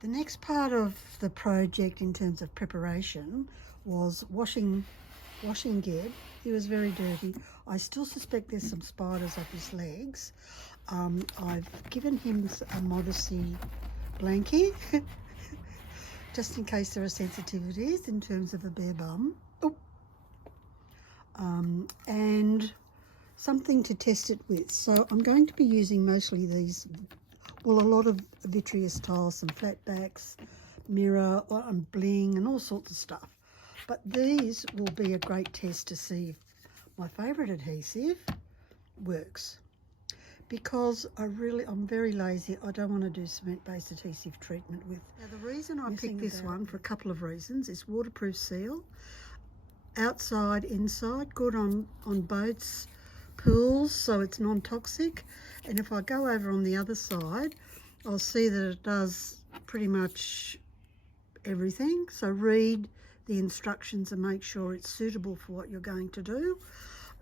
The next part of the project in terms of preparation was washing Geb. He was very dirty. I still suspect there's some spiders up his legs. I've given him a modesty blankie just in case there are sensitivities in terms of a bare bum. Oh. And something to test it with. So I'm going to be using mostly these, well, a lot of vitreous tiles, some flat backs, mirror, and bling and all sorts of stuff. But these will be a great test to see if my favourite adhesive works. Because I'm very lazy, I don't want to do cement-based adhesive treatment with. Now the reason I picked this one, for a couple of reasons, is waterproof seal, outside, inside, good on boats, pools, so it's non-toxic. And if I go over on the other side, I'll see that it does pretty much everything. So read the instructions and make sure it's suitable for what you're going to do.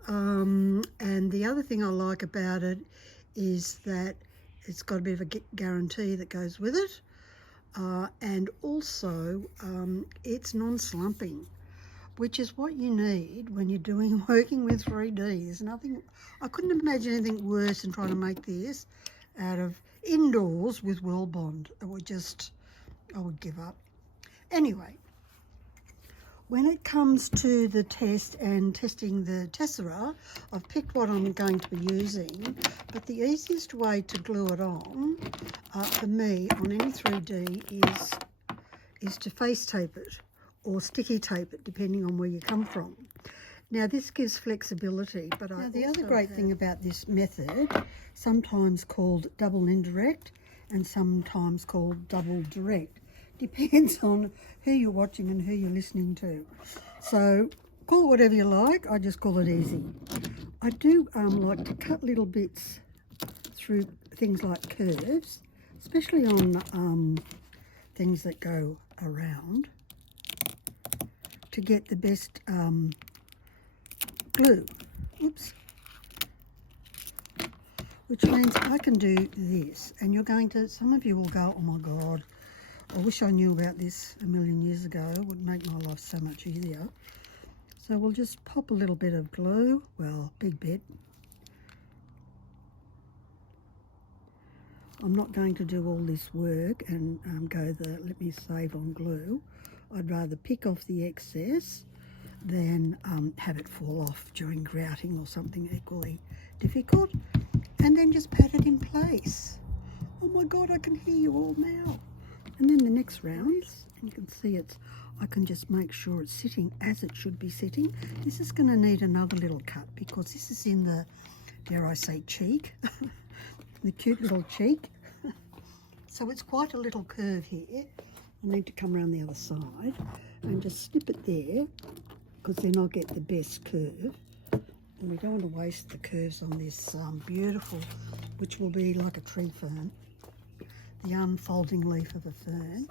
And the other thing I like about it is that it's got a bit of a guarantee that goes with it. And also it's non-slumping, which is what you need when you're working with 3D. There's nothing, I couldn't imagine anything worse than trying to make this out of indoors with World Bond. I would give up. Anyway, when it comes to the test and testing the tessera, I've picked what I'm going to be using, but the easiest way to glue it on, for me, on any 3D is to face tape it or sticky tape it, depending on where you come from. Now this gives flexibility, but the other great thing about this method, sometimes called double indirect and sometimes called double direct, depends on who you're watching and who you're listening to. So call it whatever you like, I just call it easy. I do like to cut little bits through things like curves, especially on things that go around, to get the best glue. Oops. Which means I can do this, and you're going to, some of you will go, oh my God, I wish I knew about this a million years ago. It would make my life so much easier. So we'll just pop a little bit of glue, well, big bit. I'm not going to do all this work and go let me save on glue. I'd rather pick off the excess than have it fall off during grouting or something equally difficult, and then just pat it in place. Oh my God, I can hear you all now. And then the next round, and you can see I can just make sure it's sitting as it should be sitting. This is going to need another little cut because this is in the, dare I say, cheek, the cute little cheek. So it's quite a little curve here. I need to come around the other side and just snip it there, because then I'll get the best curve. And we don't want to waste the curves on this beautiful, which will be like a tree fern, the unfolding leaf of a fern.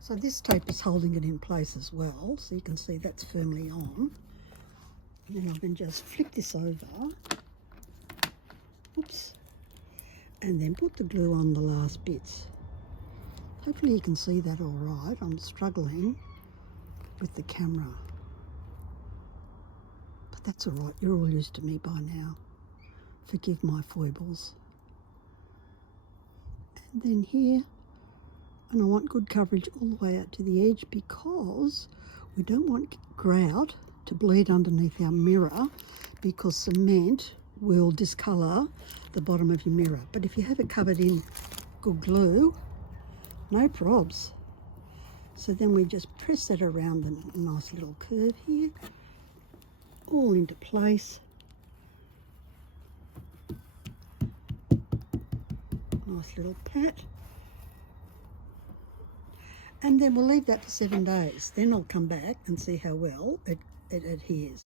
So this tape is holding it in place as well, so you can see that's firmly on. And then I can just flip this over, oops, and then put the glue on the last bits. Hopefully you can see that all right. I'm struggling with the camera, but that's all right. You're all used to me by now. Forgive my foibles. And then here, and I want good coverage all the way out to the edge, because we don't want grout to bleed underneath our mirror, because cement will discolour the bottom of your mirror. But if you have it covered in good glue, no probs. So then we just press that around the nice little curve here, all into place. Nice little pat. And then we'll leave that for 7 days. Then I'll come back and see how well it adheres.